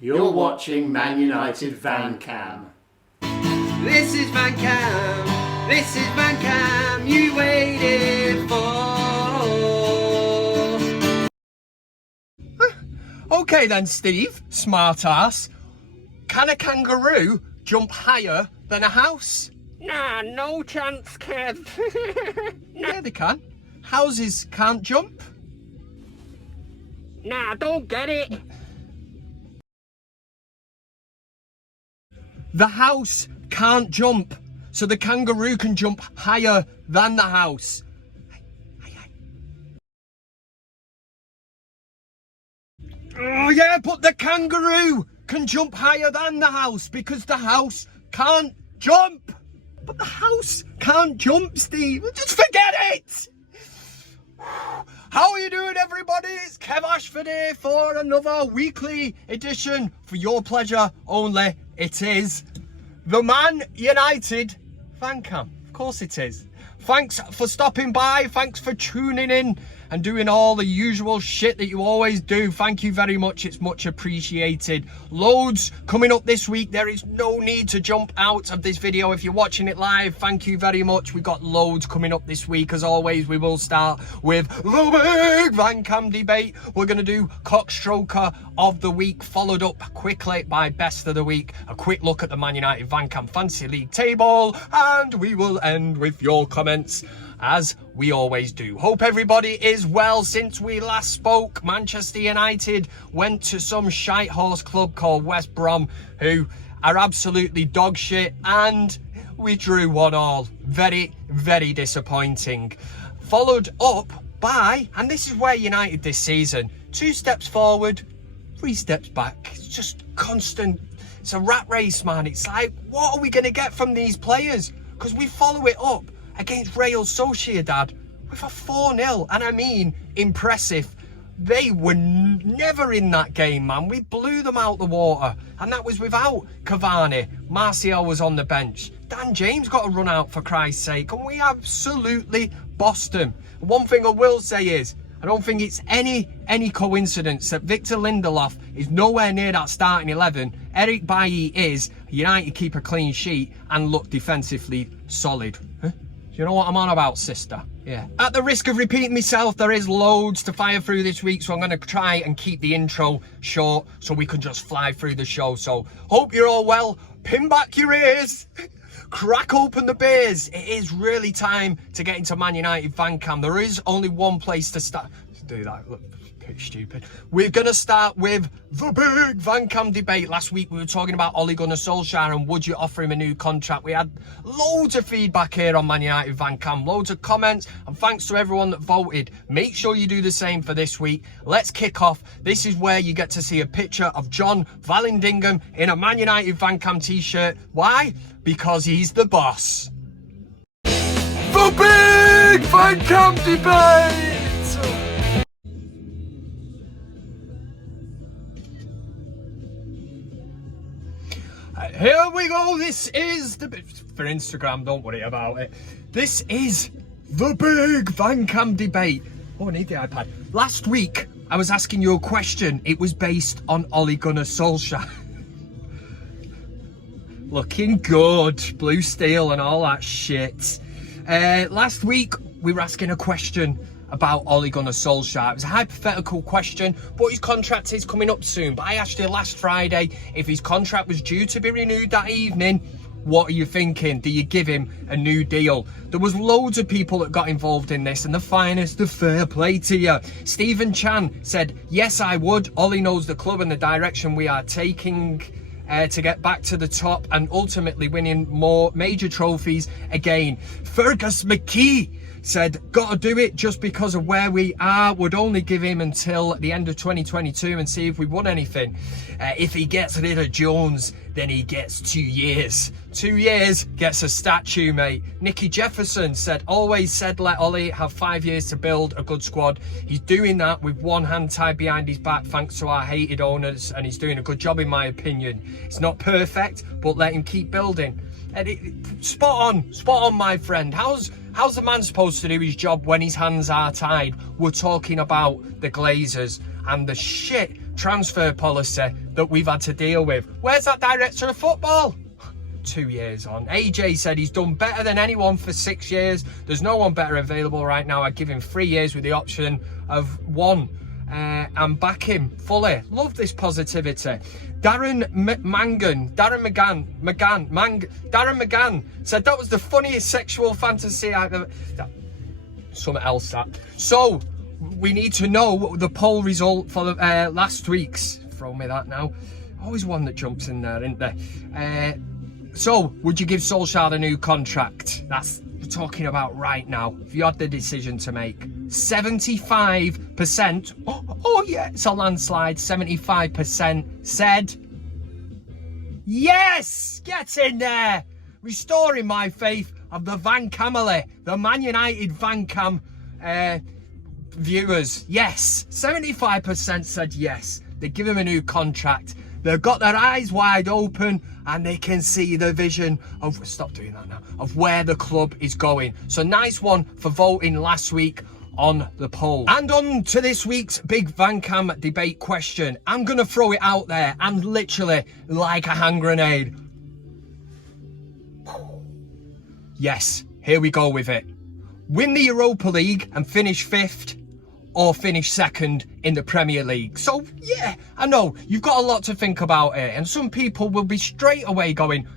You're watching ManUtd VanCam. This is VanCam, this is VanCam you waited for. Okay then, Steve, smart ass. Can a kangaroo jump higher than a house? Nah, no chance, Kev. Yeah, they can. Houses can't jump. Nah, don't get it. The house can't jump, so the kangaroo can jump higher than the house. Oh yeah, but the kangaroo can jump higher than the house because the house can't jump. But the house can't jump, Steve. Just forget it. How are you doing, everybody? It's Kev Ashford here for another weekly edition for your pleasure only. It is the ManUtd VanCam. Of course it is. Thanks for stopping by. Thanks for tuning in and doing all the usual shit that you always do. Thank you very much. It's much appreciated. Loads coming up this week. There is no need to jump out of this video if you're watching it live. Thank you very much. We got loads coming up this week. As always, we will start with the BIG VanCam Debate. We're going to do CockStroker of the week, followed up quickly by Best of the Week, a quick look at the ManUtd VanCam Fantasy League table, and we will end with your comments, as we always do. Hope everybody is well. Since we last spoke, Manchester United went to some shite horse club called West Brom, who are absolutely dog shit, and we drew 1-1. Very, very disappointing. Followed up by, and this is where United this season, 2 steps forward, 3 steps back. It's just constant. It's a rat race, man. It's like, what are we going to get from these players? Because we follow it up against Real Solskjaer with a 4-0, and I mean impressive. They were never in that game, man. We blew them out the water, and that was without Cavani. Martial was on the bench. Dan James got a run out, for Christ's sake, and we absolutely bossed them. One thing I will say is, I don't think it's any coincidence that Victor Lindelof is nowhere near that starting 11. Eric Bailly is. United keep a clean sheet and look defensively solid. Huh? You know what I'm on about, sister? Yeah. At the risk of repeating myself, there is loads to fire through this week, so I'm going to try and keep the intro short so we can just fly through the show. So, hope you're all well. Pin back your ears. Crack open the beers. It is really time to get into ManUtd VanCam. There is only one place to start. Do that. Look, pretty stupid. We're going to start with the BIG VanCam Debate. Last week we were talking about Ole Gunnar Solskjaer and would you offer him a new contract. We had loads of feedback here on ManUtd VanCam, loads of comments, and thanks to everyone that voted. Make sure you do the same for this week. Let's kick off. This is where you get to see a picture of John Vallandigham in a ManUtd VanCam T-shirt. Why? Because he's the boss. The BIG VanCam Debate! Here we go. This is the, for Instagram, don't worry about it. This is the BIG VanCam Debate. Oh, I need the iPad. Last week, I was asking you a question. It was based on Ole Gunnar Solskjaer. Looking good, blue steel and all that shit. Last week, we were asking a question about Ole Gunnar Solskjaer. It was a hypothetical question, but his contract is coming up soon. But I asked you last Friday if his contract was due to be renewed that evening. What are you thinking? Do you give him a new deal? There was loads of people that got involved in this, and the finest of fair play to you. Stephen Chan said, yes, I would. Ole knows the club and the direction we are taking to get back to the top and ultimately winning more major trophies again. Fergus McKee said, gotta do it just because of where we are. Would only give him until the end of 2022 and see if we won anything. If he gets rid of Jones, then he gets 2 years. 2 years gets a statue, mate. Nicky Jefferson said, always said let Ole have 5 years to build a good squad. He's doing that with one hand tied behind his back thanks to our hated owners, and he's doing a good job in my opinion. It's not perfect, but let him keep building. And spot on, my friend. How's the man supposed to do his job when his hands are tied? We're talking about the Glazers and the shit transfer policy that we've had to deal with. Where's that director of football? 2 years on. AJ said he's done better than anyone for 6 years. There's no one better available right now. I'd give him 3 years with the option of 1. And back him fully. Love this positivity. Darren McGann said that was the funniest sexual fantasy I've ever... Something else that. So, we need to know the poll result for last week's. Throw me that now. Always one that jumps in there, isn't there? So, would you give Solskjaer a new contract? That's what we're talking about right now. If you had the decision to make. 75%, oh yeah, it's a landslide, 75% said, yes, get in there. Restoring my faith of the VanCamily, the ManUtd VanCam viewers. Yes, 75% said yes. They give him a new contract. They've got their eyes wide open and they can see the vision of, stop doing that now, of where the club is going. So nice one for voting last week on the poll. And on to this week's Big VanCam Debate question. I'm going to throw it out there and literally like a hand grenade. Yes, here we go with it. Win the Europa League and finish 5th, or finish 2nd in the Premier League. So yeah, I know you've got a lot to think about here, and some people will be straight away going,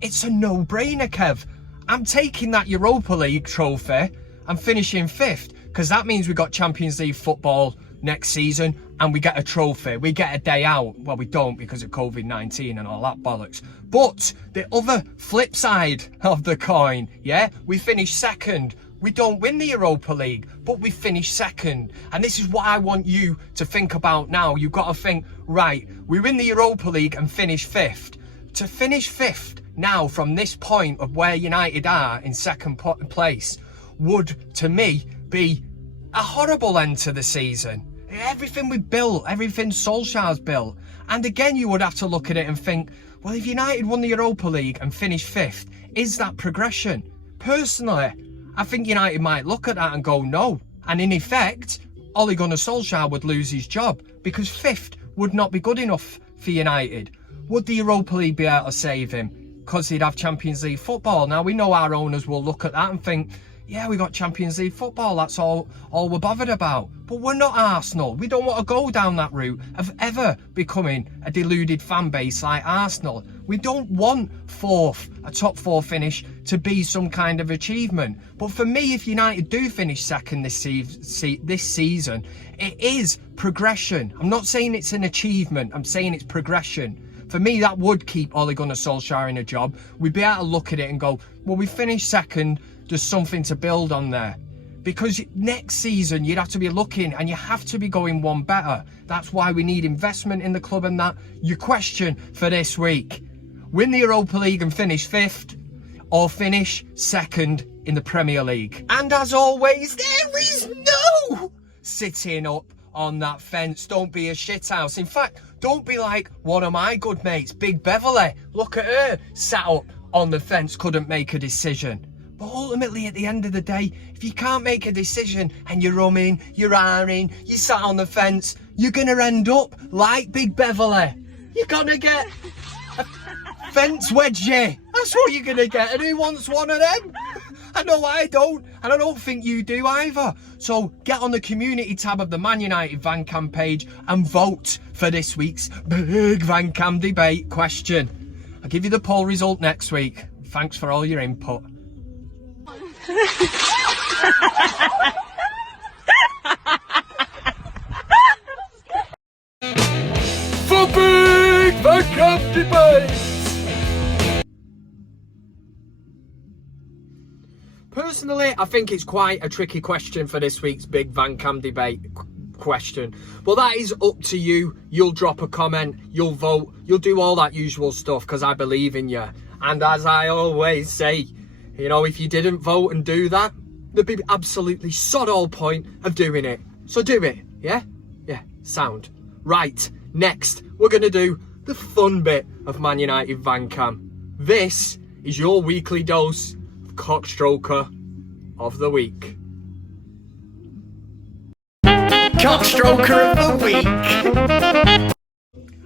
it's a no-brainer, Kev. I'm taking that Europa League trophy and finishing 5th, because that means we got Champions League football next season and we get a trophy. We get a day out. Well, we don't because of COVID-19 and all that bollocks. But the other flip side of the coin, yeah, we finish 2nd. We don't win the Europa League, but we finish 2nd. And this is what I want you to think about now. You've got to think, right, we win the Europa League and finish 5th. To finish 5th now from this point of where United are in 2nd place would, to me, be a horrible end to the season. Everything we built, everything Solskjaer's built. And again, you would have to look at it and think, well, if United won the Europa League and finished 5th, is that progression? Personally, I think United might look at that and go, no. And in effect, Ole Gunnar Solskjaer would lose his job because 5th would not be good enough for United. Would the Europa League be able to save him? Because he'd have Champions League football. Now, we know our owners will look at that and think, yeah, we got Champions League football, that's all we're bothered about. But we're not Arsenal. We don't want to go down that route of ever becoming a deluded fan base like Arsenal. We don't want 4th, a top 4 finish, to be some kind of achievement. But for me, if United do finish 2nd this season, it is progression. I'm not saying it's an achievement, I'm saying it's progression. For me, that would keep Ole Gunnar Solskjaer in a job. We'd be able to look at it and go, well, we finished 2nd, there's something to build on there. Because next season, you'd have to be looking and you have to be going one better. That's why we need investment in the club and that. Your question for this week, win the Europa League and finish 5th, or finish 2nd in the Premier League. And as always, there is no sitting up on that fence. Don't be a shithouse. In fact, don't be like one of my good mates, Big Beverly. Look at her, sat up on the fence, couldn't make a decision. But ultimately, at the end of the day, if you can't make a decision and you're umming, you're ahhing, you sat on the fence, you're going to end up like Big Beverly. You're going to get a fence wedgie. That's what you're going to get. And who wants one of them? I know I don't. And I don't think you do either. So get on the community tab of the ManUtd VanCam page and vote for this week's Big VanCam Debate question. I'll give you the poll result next week. Thanks for all your input. For Big VanCam Debates! Personally, I think it's quite a tricky question for this week's Big VanCam Debate question. But that is up to you. You'll drop a comment, you'll vote, you'll do all that usual stuff because I believe in you. And as I always say, you know, if you didn't vote and do that, there'd be absolutely sod all point of doing it. So do it, yeah? Yeah, sound. Right, next, we're going to do the fun bit of ManUtd VanCam. This is your weekly dose of CockStroker of the week. CockStroker of the week.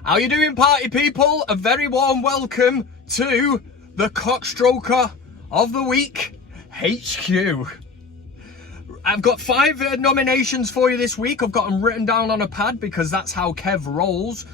How you doing, party people? A very warm welcome to the CockStroker of the week HQ. I've got 5 nominations for you this week. I've got them written down on a pad because that's how Kev rolls.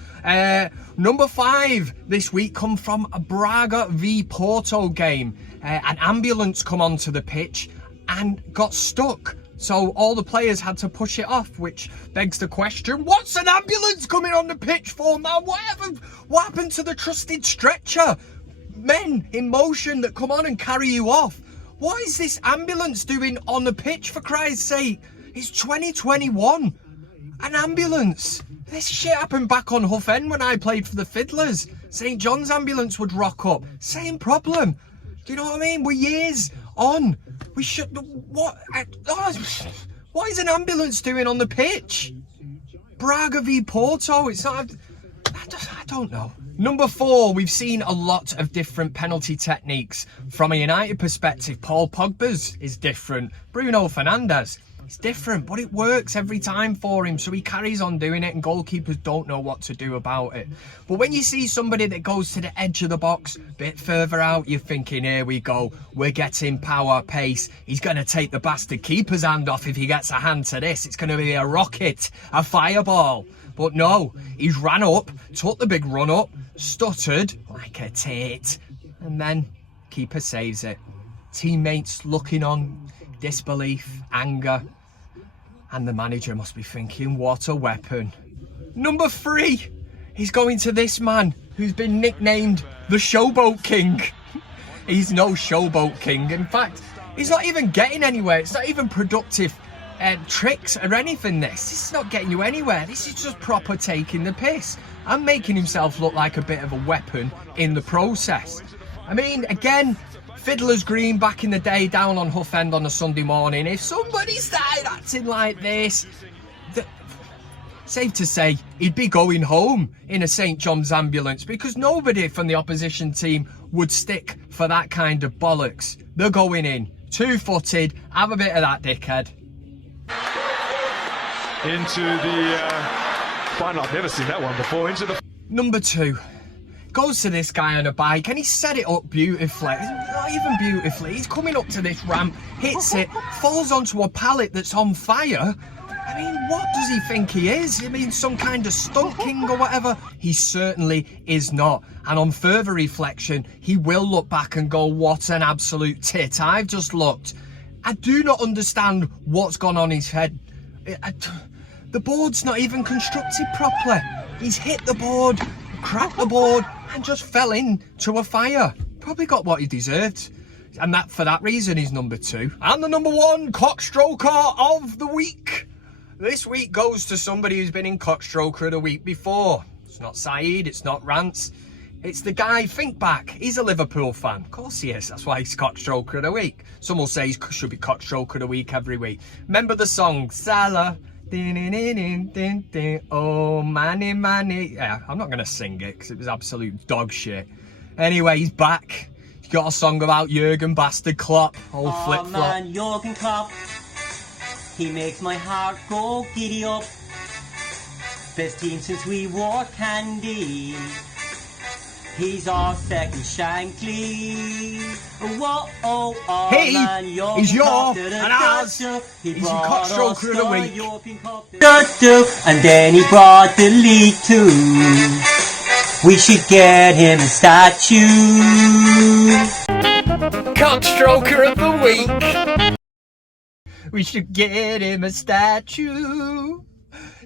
Number 5 this week come from a Braga v Porto game. An ambulance come onto the pitch and got stuck. So all the players had to push it off, which begs the question, what's an ambulance coming on the pitch for, man? What happened to the trusted stretcher? Men in motion that come on and carry you off. What is this ambulance doing on the pitch, for Christ's sake? It's 2021. An ambulance. This shit happened back on Hough End when I played for the Fiddlers. St John's ambulance would rock up. Same problem. Do you know what I mean? We're years on. We should... What is an ambulance doing on the pitch? Braga v Porto. It's not... I don't know. Number 4, we've seen a lot of different penalty techniques. From a United perspective, Paul Pogba's is different. Bruno Fernandes is different, but it works every time for him, so he carries on doing it, and goalkeepers don't know what to do about it. But when you see somebody that goes to the edge of the box, a bit further out, you're thinking, here we go, we're getting power, pace. He's going to take the bastard keeper's hand off if he gets a hand to this. It's going to be a rocket, a fireball. But no, he's ran up, took the big run up, stuttered like a tit, and then keeper saves it. Teammates looking on, disbelief, anger, and the manager must be thinking, what a weapon. Number 3, he's going to this man who's been nicknamed the Showboat King. He's no Showboat King. In fact, he's not even getting anywhere. It's not even productive tricks or anything. This is not getting you anywhere. This is just proper taking the piss and making himself look like a bit of a weapon in the process. I mean, again, Fiddler's Green back in the day down on Hough End on a Sunday morning. If somebody started acting like this, safe to say he'd be going home in a St John's ambulance, because nobody from the opposition team would stick for that kind of bollocks. They're going in 2-footed. Have a bit of that, dickhead. Into the final. I've never seen that one before. Into the Number 2 goes to this guy on a bike, and he set it up beautifully. Not even beautifully. He's coming up to this ramp, hits it, falls onto a pallet that's on fire. I mean, what does he think he is? I mean, some kind of stunt king or whatever? He certainly is not. And on further reflection, he will look back and go, what an absolute tit I've just looked. I do not understand what's gone on his head. The board's not even constructed properly. He's hit the board, cracked the board, and just fell into a fire. Probably got what he deserved. And that, for that reason, he's number 2. And the number 1 CockStroker of the week this week goes to somebody who's been in CockStroker of the week before. It's not Saeed, it's not Rance. It's the guy, think back, he's a Liverpool fan. Of course he is, that's why he's CockStroker of the week. Some will say he should be CockStroker of the week every week. Remember the song, Salah? Oh, manny, manny. Yeah, I'm not going to sing it because it was absolute dog shit. Anyway, he's back. He's got a song about Jurgen Bastard Klopp. Old flip-flop. Man, Jurgen Klopp. He makes my heart go giddy up. Best team since we wore candy. He's our second Shankly. Whoa, oh, He man, is your and ours. He's your CockStroker of the week. And then he brought the league too. We should get him a statue. CockStroker of the week. We should get him a statue.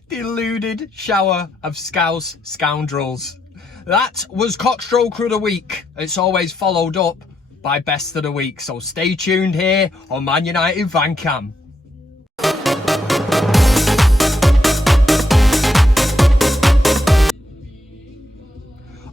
Deluded shower of scouse scoundrels. That was CockStroker of the week. It's always followed up by Best of the Week. So stay tuned here on ManUtd VanCam.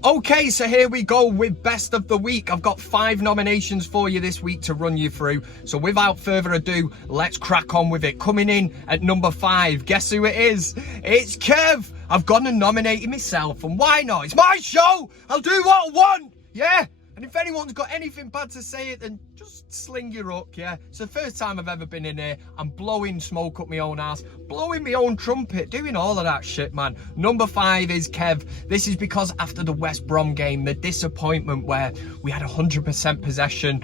Okay, so here we go with Best of the Week. I've got 5 nominations for you this week to run you through. So without further ado, let's crack on with it. Coming in at number 5, guess who it is? It's Kev. I've gone and nominated myself, and why not? It's my show. I'll do what I want. Yeah. And if anyone's got anything bad to say, then just sling your hook, yeah? It's the first time I've ever been in here. I'm blowing smoke up my own ass, blowing my own trumpet, doing all of that shit, man. Number 5 is Kev. This is because after the West Brom game, the disappointment where we had 100% possession,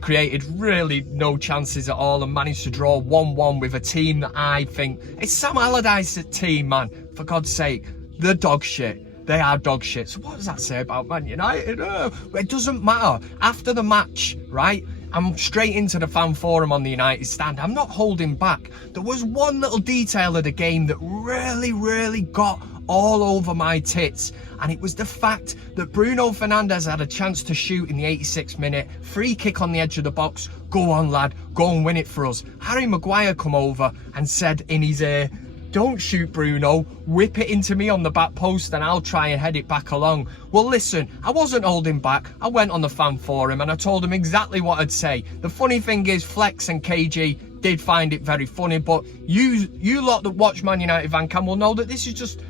created really no chances at all and managed to draw 1-1 with a team that I think, it's Sam Allardyce's team, man. For God's sake, they're dog shit. They are dog shit. So what does that say about Man United? It doesn't matter. After the match, right, I'm straight into the fan forum on the United stand. I'm not holding back. There was one little detail of the game that really got all over my tits, and it was the fact that Bruno Fernandes had a chance to shoot in the 86th minute, free kick on the edge of the box. Go on, lad, go and win it for us. Harry Maguire come over and said in his ear, don't shoot, Bruno, whip it into me on the back post and I'll try and head it back along. Well, listen, I wasn't holding back. I went on the fan forum and I told him exactly what I'd say. The funny thing is, Flex and KG did find it very funny, but you lot that watch Man United VanCam will know that this is just,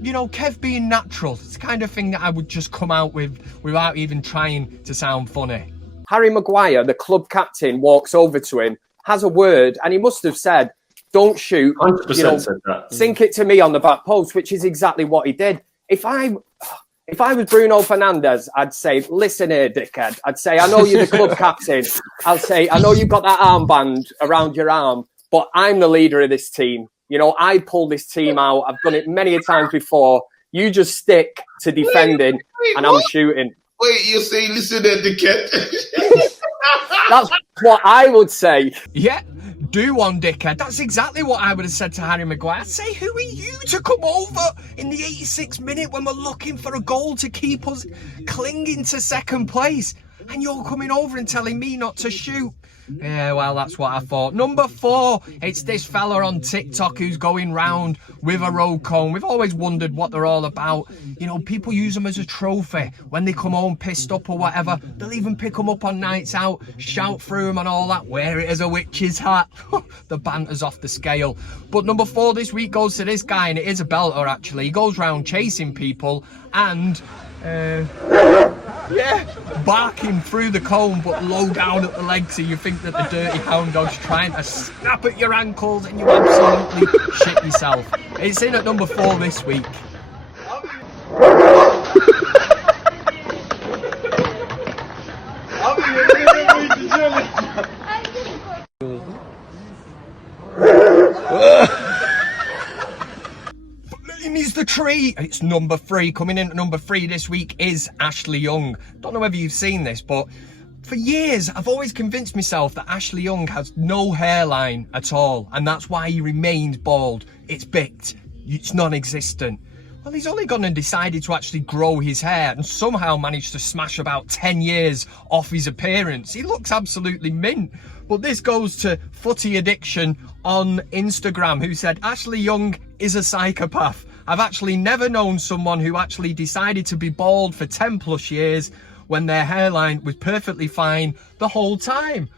you know, Kev being natural. It's the kind of thing that I would just come out with without even trying to sound funny. Harry Maguire, the club captain, walks over to him, has a word, and he must have said, don't shoot, 100% you know, said that. sink it to me on the back post, which is exactly what he did. If I was Bruno Fernandes, I'd say, listen here, dickhead. I'd say, I know you're the club captain. I'll say, I know you've got that armband around your arm, but I'm the leader of this team. You know, I pulled this team out. I've done it many a times before. You just stick to defending, and I'm shooting. Wait, you're saying, listen there, dickhead. That's what I would say. Yeah. Do one, dickhead. That's exactly what I would have said to Harry Maguire. I'd say, who are you to come over in the 86th minute when we're looking for a goal to keep us clinging to second place? And you're coming over and telling me not to shoot. Yeah, well, that's what I thought. Number 4, it's this fella on TikTok who's going round with a road cone. We've always wondered what they're all about. You know, people use them as a trophy. When they come home pissed up or whatever, they'll even pick them up on nights out, shout through them and all that, wear it as a witch's hat. The banter's off the scale. But number 4 this week goes to this guy, and it is a belter, actually. He goes round chasing people and... yeah, barking through the cone but low down at the leg, so you think that the dirty hound dog's trying to snap at your ankles and you absolutely shit yourself. It's in at number 4 this week. Is the tree. It's number 3. Coming in at number 3 this week is Ashley Young. Don't know whether you've seen this, but for years I've always convinced myself that Ashley Young has no hairline at all, and that's why he remains bald. It's bicked. It's non-existent. Well, he's only gone and decided to actually grow his hair and somehow managed to smash about 10 years off his appearance. He looks absolutely mint. But this goes to Footy Addiction on Instagram, who said, Ashley Young is a psychopath. I've actually never known someone who actually decided to be bald for 10 plus years when their hairline was perfectly fine the whole time.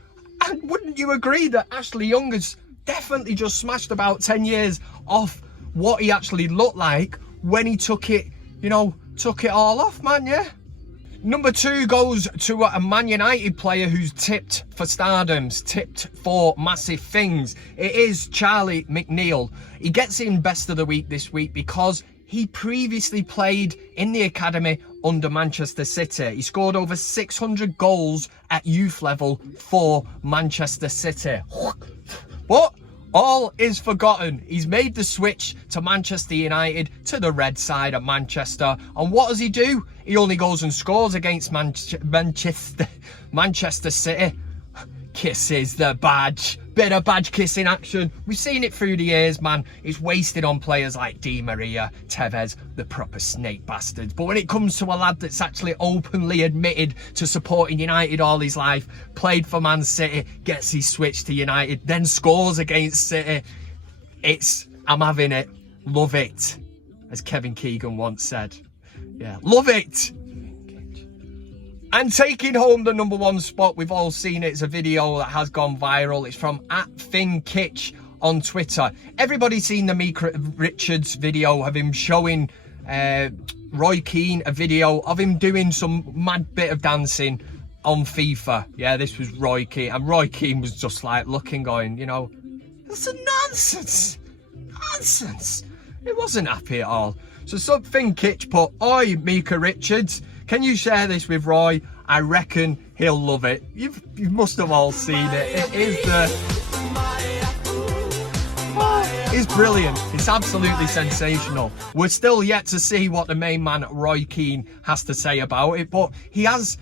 And wouldn't you agree that Ashley Young has definitely just smashed about 10 years off what he actually looked like when he took it, you know, took it all off, man, yeah? Number 2 goes to a Man United player who's tipped for stardoms, tipped for massive things. It is Charlie McNeil. He gets in best of the week this week because he previously played in the academy under Manchester City. He scored over 600 goals at youth level for Manchester City. But all is forgotten. He's made the switch to Manchester United, to the red side of Manchester. And what does he do? He only goes and scores against Manchester City. Kisses the badge. Bit of badge kissing action. We've seen it through the years, man. It's wasted on players like Di Maria, Tevez, the proper snake bastards. But when it comes to a lad that's actually openly admitted to supporting United all his life, played for Man City, gets his switch to United, then scores against City, I'm having it. Love it. As Kevin Keegan once said. Yeah, love it. And taking home the number 1 spot, we've all seen it. It's a video that has gone viral. It's from @FinnKitch on Twitter. Everybody's seen the Meek Richards video of him showing Roy Keane a video of him doing some mad bit of dancing on FIFA. Yeah, this was Roy Keane, and Roy Keane was just like looking, going, you know, that's a nonsense. It wasn't happy at all. So something Kitch put, oi Mika Richards, can you share this with Roy? I reckon he'll love it. You must have all seen it. It's brilliant. It's absolutely sensational. We're still yet to see what the main man Roy Keane has to say about it, but he has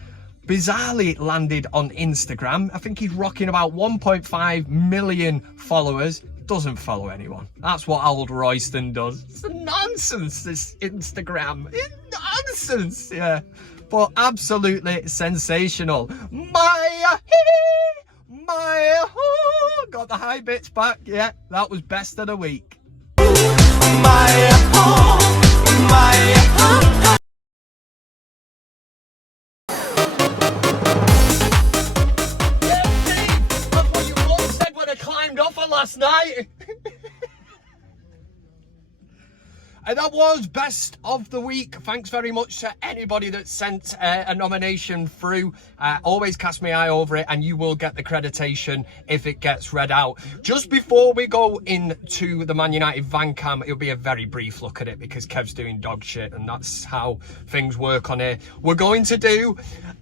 bizarrely landed on Instagram. I think he's rocking about 1.5 million followers. Doesn't follow anyone. That's what old Royston does. It's nonsense, this Instagram. It's nonsense, yeah. But absolutely sensational. Got the high bits back. Yeah, that was best of the week. That's what you all said when I climbed off her last night. And that was best of the week. Thanks very much to anybody that sent a nomination through. Always cast my eye over it, and you will get the accreditation if it gets read out. Just before we go into the ManUtd VanCam, it'll be a very brief look at it because Kev's doing dog shit, and that's how things work on here. We're going to do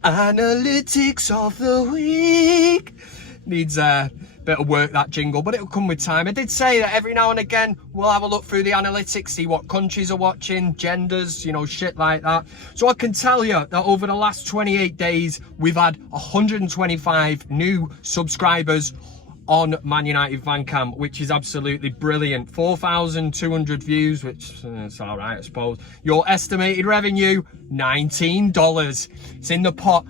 analytics of the week. Needs a bit of work, that jingle, but it'll come with time. I did say that every now and again we'll have a look through the analytics, see what countries are watching, genders, you know, shit like that. So I can tell you that over the last 28 days we've had 125 new subscribers on ManUtd VanCam, which is absolutely brilliant. 4,200 views, which it's all right, I suppose. Your estimated revenue, $19. It's in the pot.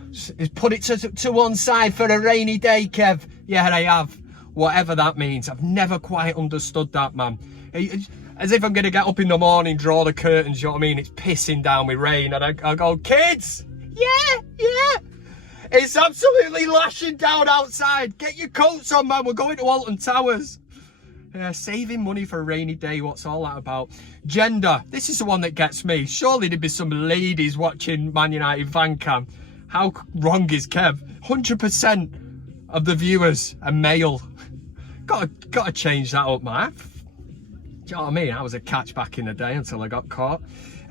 Put it to one side for a rainy day, Kev. Yeah, I have. Whatever that means. I've never quite understood that, man. As if I'm going to get up in the morning, draw the curtains, you know what I mean? It's pissing down with rain, and I go, kids, yeah. It's absolutely lashing down outside. Get your coats on, man. We're going to Alton Towers. Saving money for a rainy day. What's all that about? Gender. This is the one that gets me. Surely there'd be some ladies watching ManUtd VanCam. How wrong is Kev? 100% of the viewers are male. Gotta change that up, man. Do you know what I mean? I was a catch back in the day until I got caught.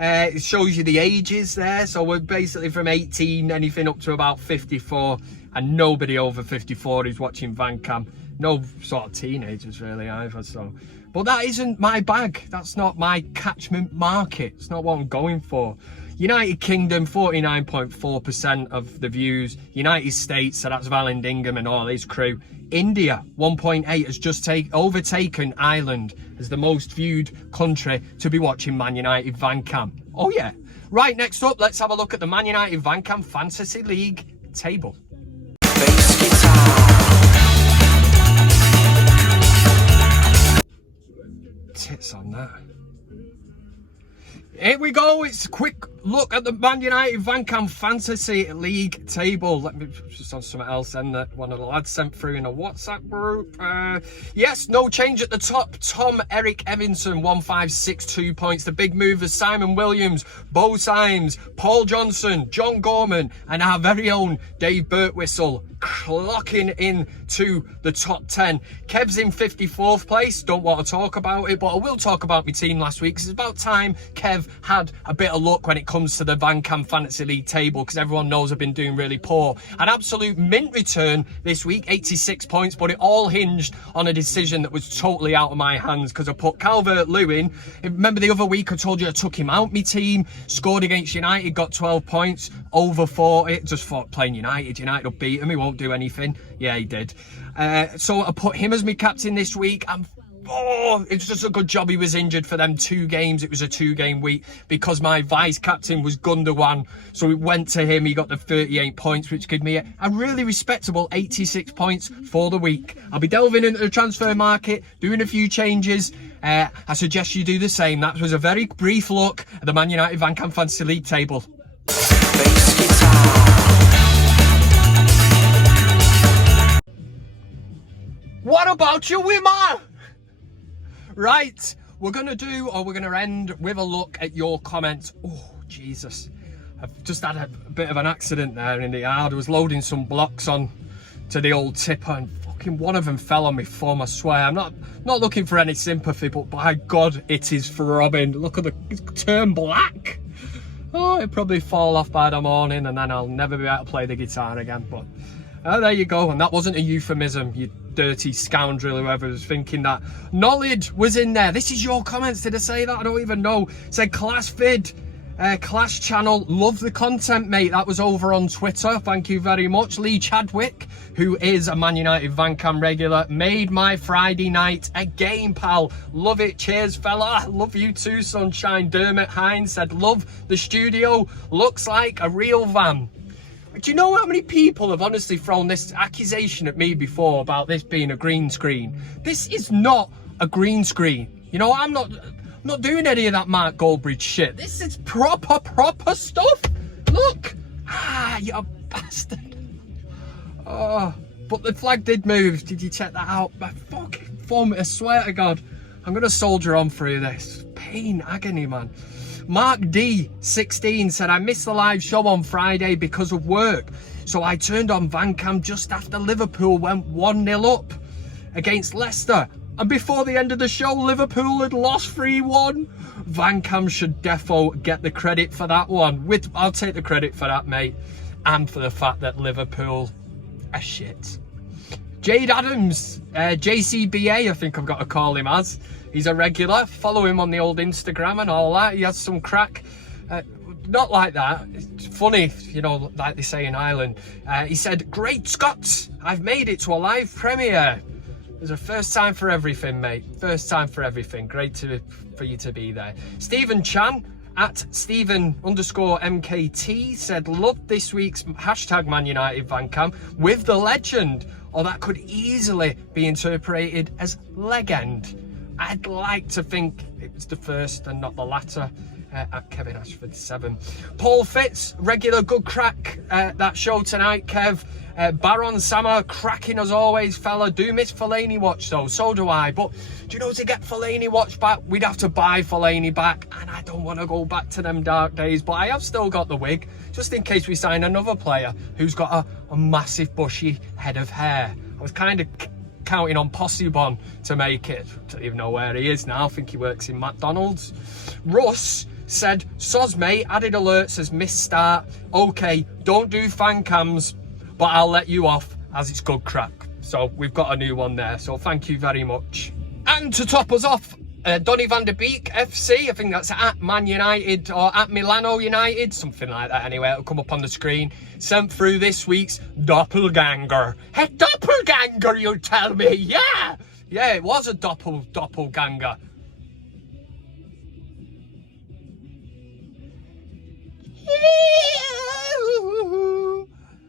It shows you the ages there, so we're basically from 18 anything up to about 54, and nobody over 54 is watching VanCam. No sort of teenagers really either. So, but that isn't my bag. That's not my catchment market. It's not what I'm going for. United Kingdom, 49.4% of the views. United States, so that's Vallandigham and all his crew. India, 1.8, has just overtaken Ireland as the most viewed country to be watching ManUtd VanCam. Oh yeah. Right, next up, let's have a look at the ManUtd VanCam Fantasy League table. Tits on that. Here we go, it's a quick look at the ManUtd VanCam Fantasy League table. Let me just on something else then that one of the lads sent through in a WhatsApp group. Yes, no change at the top. Tom Eric Evanson, 1562 points. The big movers, Simon Williams, Bo Symes, Paul Johnson, John Gorman, and our very own Dave Birtwistle clocking in to the top 10. Kev's in 54th place. Don't want to talk about it, but I will talk about my team last week, because it's about time Kev had a bit of luck when it comes to the VanCam Fantasy League table, because everyone knows I've been doing really poor. An absolute mint return this week, 86 points, but it all hinged on a decision that was totally out of my hands, because I put Calvert-Lewin. Remember the other week I told you I took him out my team, scored against United, got 12 points, over 40, just thought playing United will beat him, he won't do anything. Yeah, he did. So I put him as my captain this week, and it's just a good job he was injured for them 2 games. It was a 2-game week, because my vice captain was Gundogan, so it went to him. He got the 38 points, which gave me a really respectable 86 points for the week. I'll be delving into the transfer market, doing a few changes. I suggest you do the same. That was a very brief look at the ManUtd VanCam Fantasy League table. What about you, Wimmer? Right, we're going to end with a look at your comments. Oh, Jesus. I've just had a bit of an accident there in the yard. I was loading some blocks on to the old tipper and fucking one of them fell on my thumb, I swear. I'm not looking for any sympathy, but by God, it is throbbing. Look at it's turned black. Oh, it'll probably fall off by the morning and then I'll never be able to play the guitar again. But there you go. And that wasn't a euphemism, you dirty scoundrel, whoever was thinking that. Knowledge was in there. This is your comments. Did I say that? I don't even know. It said class vid. Clash channel, love the content, mate. That was over on Twitter. Thank you very much. Lee Chadwick, who is a ManUtd VanCam regular, made my Friday night a game, pal. Love it. Cheers, fella. Love you too, sunshine. Dermot Hines said, love the studio. Looks like a real van. Do you know how many people have honestly thrown this accusation at me before about this being a green screen? This is not a green screen. You know, I'm not doing any of that Mark Goldbridge shit. This is proper stuff. Look. Ah, you bastard. Oh, but the flag did move. Did you check that out? My fucking thumb, I swear to God. I'm going to soldier on through this. Pain, agony, man. Mark D16 said, I missed the live show on Friday because of work. So I turned on VanCam just after Liverpool went 1-0 up against Leicester. And before the end of the show, Liverpool had lost 3-1. VanCam should defo get the credit for that one. I'll take the credit for that, mate. And for the fact that Liverpool are shit. Jade Adams, JCBA, I think I've got to call him as. He's a regular. Follow him on the old Instagram and all that. He has some crack. Not like that. It's funny, you know, like they say in Ireland. He said, great Scots, I've made it to a live premiere. There's a first time for everything, mate. First time for everything. Great for you to be there. Stephen Chan at Stephen_MKT said, loved this week's hashtag ManUtd VanCam with the legend, or that could easily be interpreted as legend. I'd like to think it was the first and not the latter. At Kevin Ashford 7. Paul Fitz, regular good crack that show tonight, Kev. Baron Sama, cracking as always, fella. Do miss Fellaini watch though, so do I. But do you know, to get Fellaini watch back, we'd have to buy Fellaini back, and I don't want to go back to them dark days. But I have still got the wig, just in case we sign another player who's got a massive bushy head of hair. I was kind of counting on Possibon to make it. I don't even know where he is now. I think he works in McDonald's. Russ said, soz mate, added alerts as missed start. Okay, don't do fan cams, but I'll let you off as it's good crack. So we've got a new one there, so thank you very much. And to top us off, Donny van der Beek FC, I think that's at Man United or at Milano United, something like that anyway, it'll come up on the screen. Sent through this week's doppelganger. Hey, doppelganger, you tell me? Yeah, it was a doppelganger.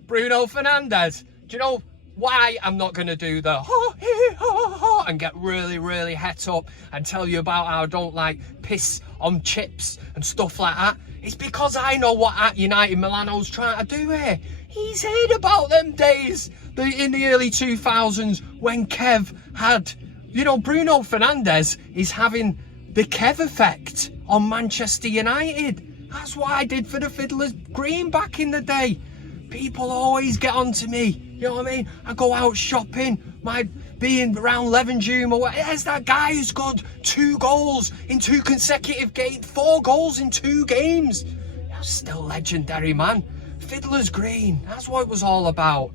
Bruno Fernandes. Do you know why I'm not going to do the and get really het up and tell you about how I don't like piss on chips and stuff like that? It's because I know what at United Milano's trying to do here. He's heard about them days in the early 2000s when Kev had, you know, Bruno Fernandes is having the Kev effect on Manchester United. That's what I did for the Fiddler's Green back in the day. People always get on to me, you know what I mean? I go out shopping, might be in around Levenshulme or what. There's that guy who scored 2 goals in 2 consecutive games, 4 goals in 2 games. That's still legendary, man. Fiddler's Green, that's what it was all about.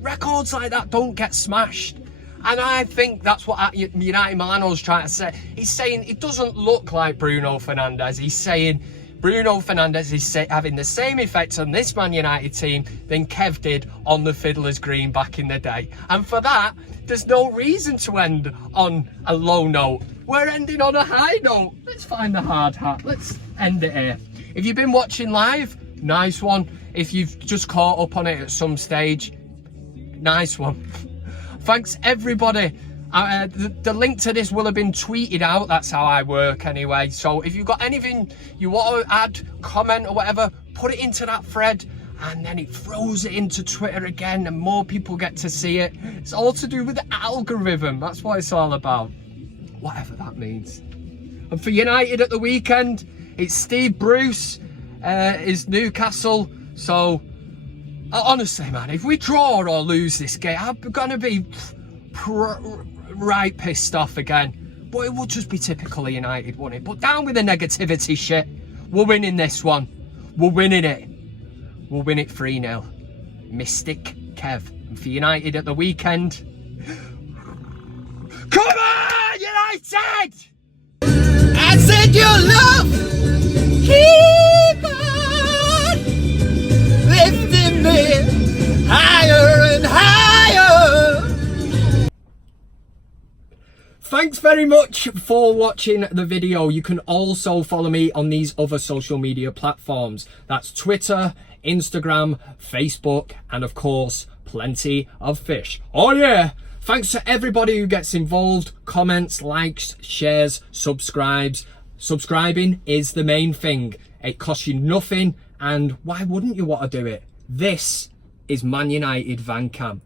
Records like that don't get smashed. And I think that's what United Milano's trying to say. He's saying it doesn't look like Bruno Fernandes. He's saying Bruno Fernandes is having the same effect on this Man United team than Kev did on the Fiddler's Green back in the day. And for that, there's no reason to end on a low note. We're ending on a high note. Let's find the hard hat. Let's end it here. If you've been watching live, nice one. If you've just caught up on it at some stage, nice one. Thanks everybody. The link to this will have been tweeted out. That's how I work anyway. So if you've got anything you want to add, comment or whatever, put it into that thread and then it throws it into Twitter again and more people get to see it. It's all to do with the algorithm. That's what it's all about. whatever that means. And for United at the weekend, it's Steve Bruce, is Newcastle. So, honestly, man, if we draw or lose this game, I'm gonna be right pissed off again. But it will just be typical of United, won't it? But down with the negativity shit. We're winning this one. We're winning it. We'll win it 3-0. Mystic Kev. And for United at the weekend, come on, United! I said your love, keep on lifting me higher and higher. Thanks very much for watching the video. You can also follow me on these other social media platforms. That's Twitter, Instagram, Facebook, and of course, plenty of fish. Oh yeah! Thanks to everybody who gets involved, comments, likes, shares, subscribes. Subscribing is the main thing. It costs you nothing, and why wouldn't you want to do it? This is ManUtd VanCam.